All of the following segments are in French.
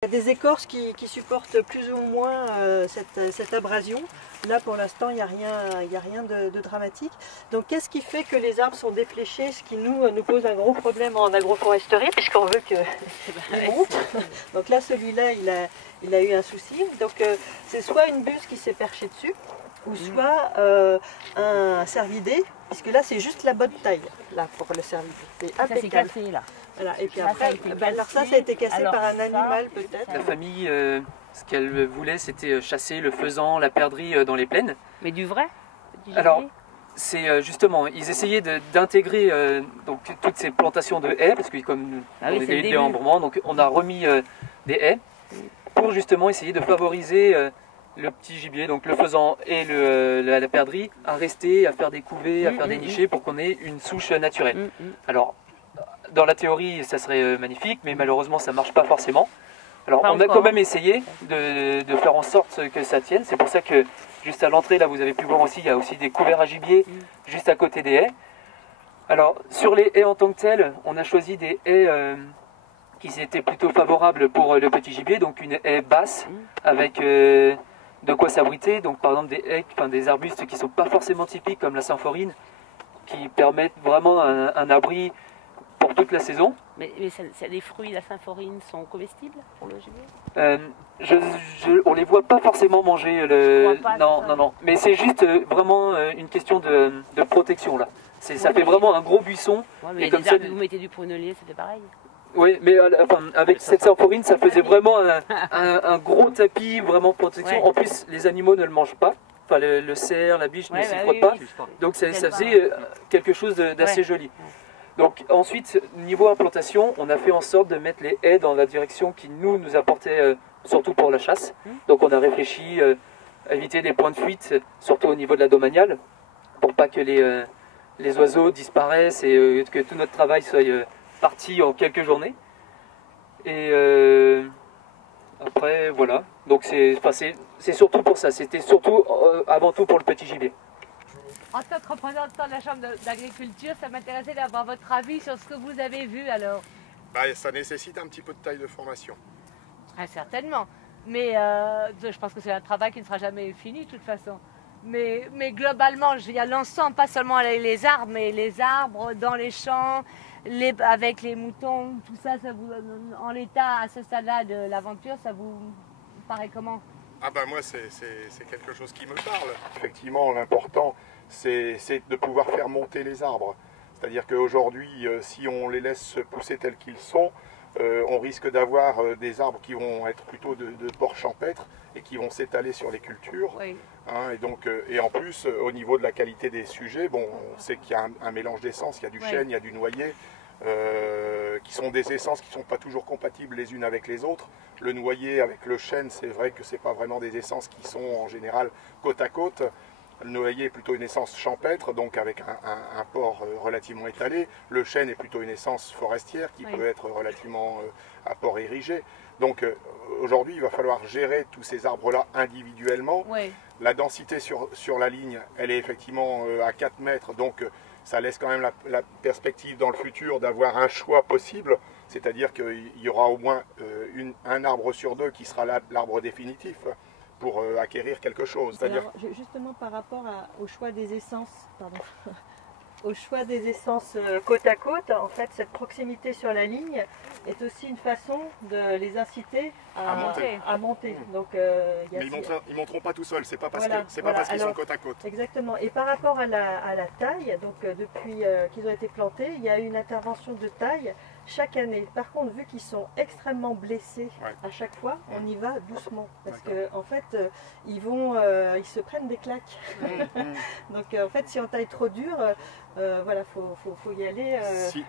Il y a des écorces qui supportent plus ou moins cette abrasion. Là, pour l'instant, il n'y a rien de dramatique. Donc, qu'est-ce qui fait que les arbres sont défléchés, ce qui nous pose un gros problème en agroforesterie, puisqu'on veut qu'ils montent. Donc là, celui-là, il a eu un souci. Donc, c'est soit une buse qui s'est perchée dessus, ou soit un cervidé, puisque là, c'est juste la bonne taille là, pour le cervidé. C'est impeccable. Ça s'est cassé, là. Voilà. Et puis après, alors ça a été cassé par un animal peut-être. La famille, ce qu'elle voulait, c'était chasser le faisan, la perdrix dans les plaines. Mais du vrai? Alors, c'est justement, ils essayaient d'intégrer donc toutes ces plantations de haies, parce que comme on est des démembrements, donc on a remis des haies pour justement essayer de favoriser le petit gibier, donc le faisan et la perdrix, à rester, à faire des couvées, à faire des nichés pour qu'on ait une souche naturelle. Alors, dans la théorie, ça serait magnifique, mais malheureusement, ça ne marche pas forcément. Alors, on a quand même essayé de faire en sorte que ça tienne. C'est pour ça que, juste à l'entrée, là, vous avez pu voir aussi, il y a aussi des couverts à gibier, juste à côté des haies. Alors, sur les haies en tant que telles, on a choisi des haies qui étaient plutôt favorables pour le petit gibier, donc une haie basse, avec de quoi s'abriter. Donc, par exemple, des haies, des arbustes qui ne sont pas forcément typiques, comme la symphorine, qui permettent vraiment un abri pour toute la saison. Mais les fruits, la symphorine, sont comestibles pour le gibier? On les voit pas forcément manger. Non. Mais c'est juste vraiment une question de protection là. Ça fait vraiment un gros buisson. Ouais, mais et comme ça, vous mettez du prunelier, ça fait pareil. Oui, mais avec cette symphorine, ça faisait vraiment un gros tapis, vraiment protection. En plus, les animaux ne le mangent pas. Enfin, le cerf, la biche ne s'y frottent pas. Donc ça faisait quelque chose d'assez joli. Donc ensuite, niveau implantation, on a fait en sorte de mettre les haies dans la direction qui nous apportait, surtout pour la chasse. Donc on a réfléchi à éviter des points de fuite, surtout au niveau de la domaniale, pour pas que les oiseaux disparaissent et que tout notre travail soit parti en quelques journées. Et après, voilà. Donc c'est surtout pour ça, c'était surtout avant tout pour le petit gibier. En tant que représentant de la Chambre d'agriculture, ça m'intéressait d'avoir votre avis sur ce que vous avez vu alors. Ça nécessite un petit peu de taille de formation. Ah, certainement. Mais je pense que c'est un travail qui ne sera jamais fini de toute façon. Mais globalement, il y a l'ensemble, pas seulement les arbres, mais les arbres dans les champs, avec les moutons, tout ça, en l'état, à ce stade-là de l'aventure, ça vous paraît comment? Moi, c'est quelque chose qui me parle. Effectivement, l'important, c'est de pouvoir faire monter les arbres. C'est-à-dire qu'aujourd'hui, si on les laisse pousser tels qu'ils sont, on risque d'avoir des arbres qui vont être plutôt de port champêtre et qui vont s'étaler sur les cultures. Oui. Et en plus, au niveau de la qualité des sujets, on sait qu'il y a un mélange d'essences, il y a du chêne, il y a du noyer, qui sont des essences qui ne sont pas toujours compatibles les unes avec les autres. Le noyer avec le chêne, c'est vrai que ce n'est pas vraiment des essences qui sont en général côte à côte. Le noyer est plutôt une essence champêtre, donc avec un port relativement étalé. Le chêne est plutôt une essence forestière qui peut être relativement à port érigé. Donc aujourd'hui, il va falloir gérer tous ces arbres-là individuellement. La densité sur la ligne, elle est effectivement à 4 mètres, donc ça laisse quand même la perspective dans le futur d'avoir un choix possible. C'est-à-dire qu'il y aura au moins un arbre sur deux qui sera l'arbre définitif pour acquérir quelque chose. Alors, justement par rapport au choix des essences, au choix des essences côte à côte, en fait cette proximité sur la ligne est aussi une façon de les inciter à monter. Donc, mais ils ne monteront pas tout seuls, c'est pas parce qu'ils sont côte à côte. Exactement. Et par rapport à la taille, donc depuis qu'ils ont été plantés, il y a eu une intervention de taille chaque année. Par contre, vu qu'ils sont extrêmement blessés à chaque fois, on y va doucement. Parce qu'en fait, ils se prennent des claques. Donc en fait, si on taille trop dur, voilà, faut y aller.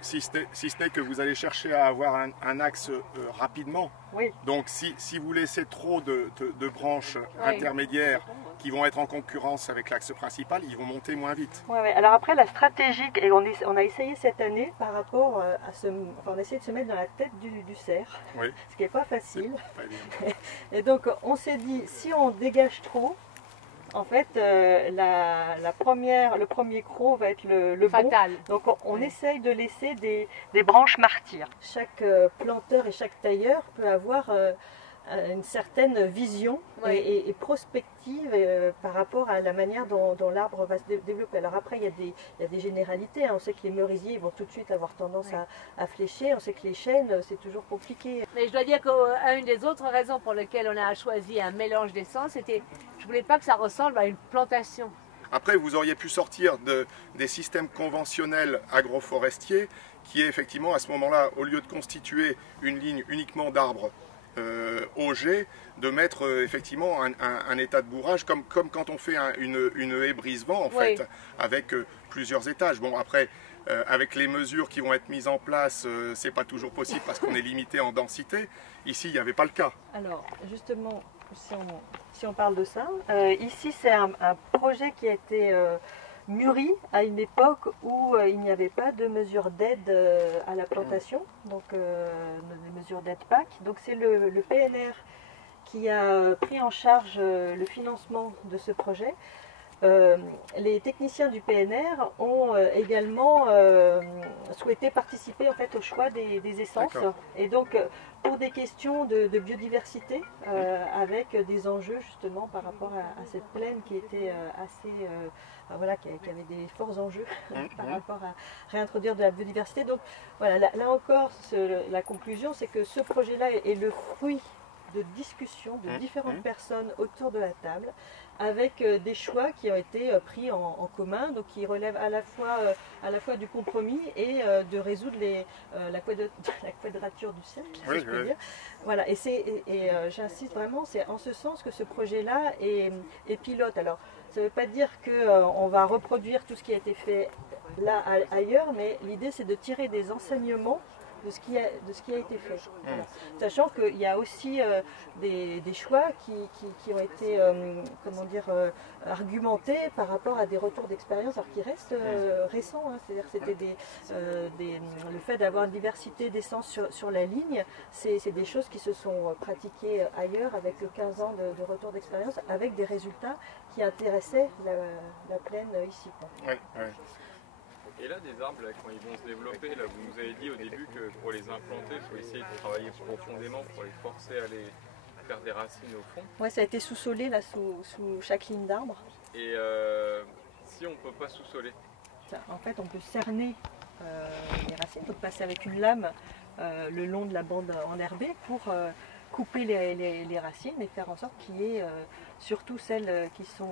Si ce n'est que vous allez chercher à avoir un axe rapidement. Donc si vous laissez trop de branches intermédiaires qui vont être en concurrence avec l'axe principal, ils vont monter moins vite. Alors après, la stratégie, et on a essayé cette année par rapport à on a essayé de se mettre dans la tête du cerf, ce qui n'est pas facile. Et donc on s'est dit, si on dégage trop, en fait, le premier croc va être le fatal. Bon. Donc on essaye de laisser des branches martyrs. Chaque planteur et chaque tailleur peut avoir une certaine vision et prospective par rapport à la manière dont l'arbre va se développer. Alors après, il y a des généralités. Hein. On sait que les merisiers vont tout de suite avoir tendance à flécher. On sait que les chênes, c'est toujours compliqué. Mais je dois dire qu'une des autres raisons pour lesquelles on a choisi un mélange d'essences, c'était je voulais pas que ça ressemble à une plantation. Après, vous auriez pu sortir des systèmes conventionnels agroforestiers qui est effectivement à ce moment-là, au lieu de constituer une ligne uniquement d'arbres OG, de mettre effectivement un état de bourrage comme quand on fait une haie brise-vent en fait, avec plusieurs étages. Bon après, avec les mesures qui vont être mises en place, c'est pas toujours possible parce qu'on est limité en densité. Ici, il n'y avait pas le cas. Alors justement, si on parle de ça, ici c'est un projet qui a été mûri à une époque où il n'y avait pas de mesures d'aide à la plantation, donc des mesures d'aide PAC. Donc c'est le PNR qui a pris en charge le financement de ce projet. Les techniciens du PNR ont également souhaité participer en fait au choix des essences. Et donc pour des questions de biodiversité, avec des enjeux justement par rapport à cette plaine qui était assez voilà, qui avait des forts enjeux par rapport à réintroduire de la biodiversité. Donc voilà, là encore, la conclusion, c'est que ce projet-là est le fruit de discussions de différentes personnes autour de la table, avec des choix qui ont été pris en commun, donc qui relèvent à la fois du compromis et de résoudre la quadrature du cercle, si je peux dire. Voilà, et j'insiste vraiment, c'est en ce sens que ce projet-là est pilote. Alors, ça ne veut pas dire qu'on va reproduire tout ce qui a été fait là ailleurs, mais l'idée c'est de tirer des enseignements de ce qui a été fait. Voilà. Sachant qu'il y a aussi des choix qui ont été argumentés par rapport à des retours d'expérience, alors qui restent récents. Hein. C'est-à-dire c'était le fait d'avoir une diversité d'essences sur la ligne, c'est des choses qui se sont pratiquées ailleurs avec 15 ans de retour d'expérience, avec des résultats qui intéressaient la plaine ici. Et là, des arbres, là, quand ils vont se développer, là, vous nous avez dit au début que pour les implanter, il faut essayer de travailler profondément pour les forcer à aller faire des racines au fond. Oui, ça a été sous-solé là, sous chaque ligne d'arbre. Et si on ne peut pas sous-soler? En fait, on peut cerner les racines, on peut passer avec une lame le long de la bande enherbée pour couper les racines et faire en sorte qu'il y ait surtout celles qui sont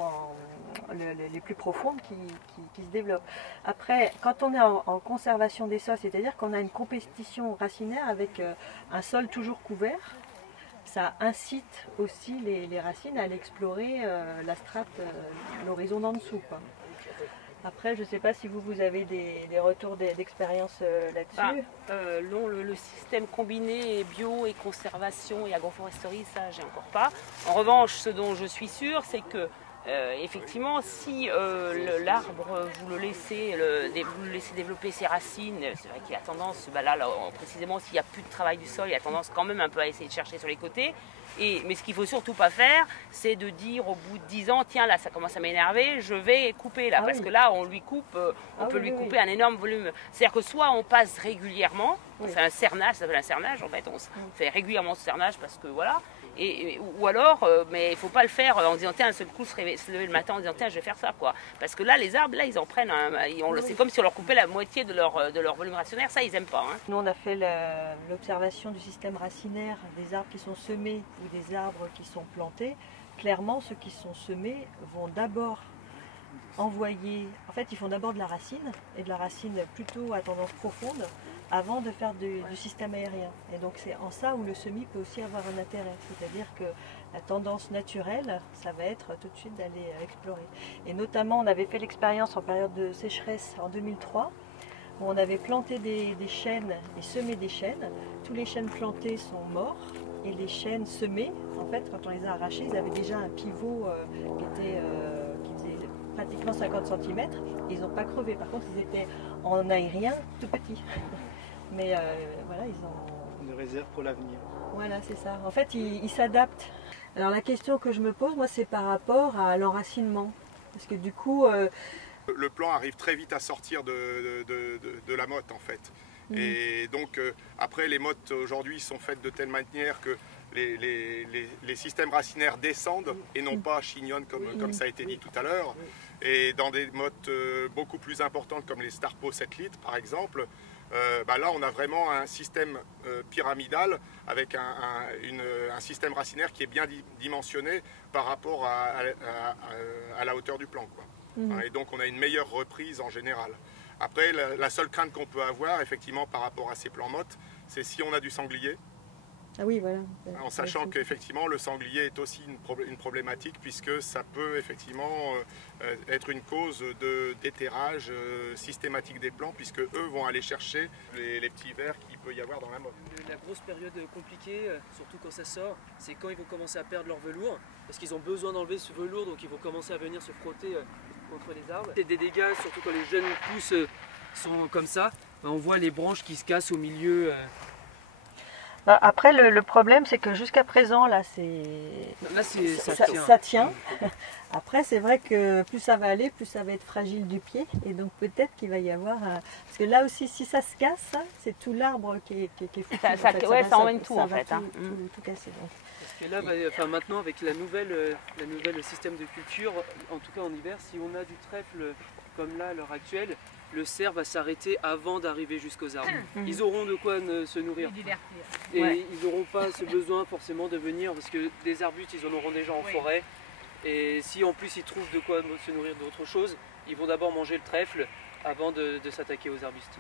les plus profondes qui se développent. Après, quand on est en conservation des sols, c'est-à-dire qu'on a une compétition racinaire avec un sol toujours couvert, ça incite aussi les racines à aller explorer la strate, l'horizon d'en dessous, quoi. Après, je ne sais pas si vous avez des retours d'expérience là-dessus. Le système combiné bio et conservation et agroforesterie, ça, j'ai encore pas. En revanche, ce dont je suis sûre, c'est que effectivement, si l'arbre, vous le laissez développer ses racines, c'est vrai qu'il a tendance, précisément s'il n'y a plus de travail du sol, il a tendance quand même un peu à essayer de chercher sur les côtés. Mais ce qu'il ne faut surtout pas faire, c'est de dire au bout de 10 ans, tiens là ça commence à m'énerver, je vais couper là, parce que là on lui coupe, on peut lui couper un énorme volume. C'est-à-dire que soit on passe régulièrement, on fait un cernage, ça s'appelle un cernage en fait, on fait régulièrement ce cernage parce que voilà. Ou alors, mais il ne faut pas le faire en disant tiens, un seul coup se lever le matin en disant tiens, je vais faire ça quoi. Parce que là, les arbres, là, ils en prennent, c'est comme si on leur coupait la moitié de leur volume racinaire, ça, ils n'aiment pas. Hein. Nous, on a fait l'observation du système racinaire des arbres qui sont semés ou des arbres qui sont plantés. Clairement, ceux qui sont semés vont d'abord envoyer, en fait, ils font d'abord de la racine, et de la racine plutôt à tendance profonde, avant de faire du système aérien. Et donc c'est en ça où le semis peut aussi avoir un intérêt. C'est-à-dire que la tendance naturelle, ça va être tout de suite d'aller explorer. Et notamment, on avait fait l'expérience en période de sécheresse en 2003, où on avait planté des chênes et semé des chênes. Tous les chênes plantés sont morts, et les chênes semés, en fait, quand on les a arrachés, ils avaient déjà un pivot qui faisait pratiquement 50 cm, et ils n'ont pas crevé. Par contre, ils étaient en aérien tout petits. Mais voilà, ils ont... Une réserve pour l'avenir. Voilà, c'est ça. En fait, ils s'adaptent. Alors la question que je me pose, moi, c'est par rapport à l'enracinement. Parce que du coup... Le plant arrive très vite à sortir de la motte en fait. Et donc après les mottes aujourd'hui sont faites de telle manière que les systèmes racinaires descendent et non pas chignonnent comme ça a été dit tout à l'heure. Et dans des mottes beaucoup plus importantes comme les Starpo 7 litres par exemple, là on a vraiment un système pyramidal avec un système racinaire qui est bien dimensionné par rapport à la hauteur du plant, quoi. Et donc on a une meilleure reprise en général. Après, la seule crainte qu'on peut avoir, effectivement, par rapport à ces plants mottes, c'est si on a du sanglier. Ah oui, voilà. En sachant qu'effectivement, le sanglier est aussi une problématique, puisque ça peut effectivement être une cause de d'éterrage systématique des plants, puisque eux vont aller chercher les petits vers qu'il peut y avoir dans la motte. La grosse période compliquée, surtout quand ça sort, c'est quand ils vont commencer à perdre leur velours, parce qu'ils ont besoin d'enlever ce velours, donc ils vont commencer à venir se frotter contre les arbres. C'est des dégâts, surtout quand les jeunes pousses sont comme ça, on voit les branches qui se cassent au milieu. Après, le problème, c'est que jusqu'à présent, là, ça tient. Après, c'est vrai que plus ça va aller, plus ça va être fragile du pied. Et donc, peut-être qu'il va y avoir... Parce que là aussi, si ça se casse, c'est tout l'arbre qui est foutu. Ça emmène tout, en fait. Tout casser. Donc. Parce que là, maintenant, avec la nouvelle système de culture, en tout cas en hiver, si on a du trèfle comme là, à l'heure actuelle, le cerf va s'arrêter avant d'arriver jusqu'aux arbres. Ils auront de quoi se nourrir. Et ils n'auront pas ce besoin forcément de venir, parce que des arbustes, ils en auront déjà en forêt. Et si en plus ils trouvent de quoi se nourrir d'autre chose, ils vont d'abord manger le trèfle avant de s'attaquer aux arbustes.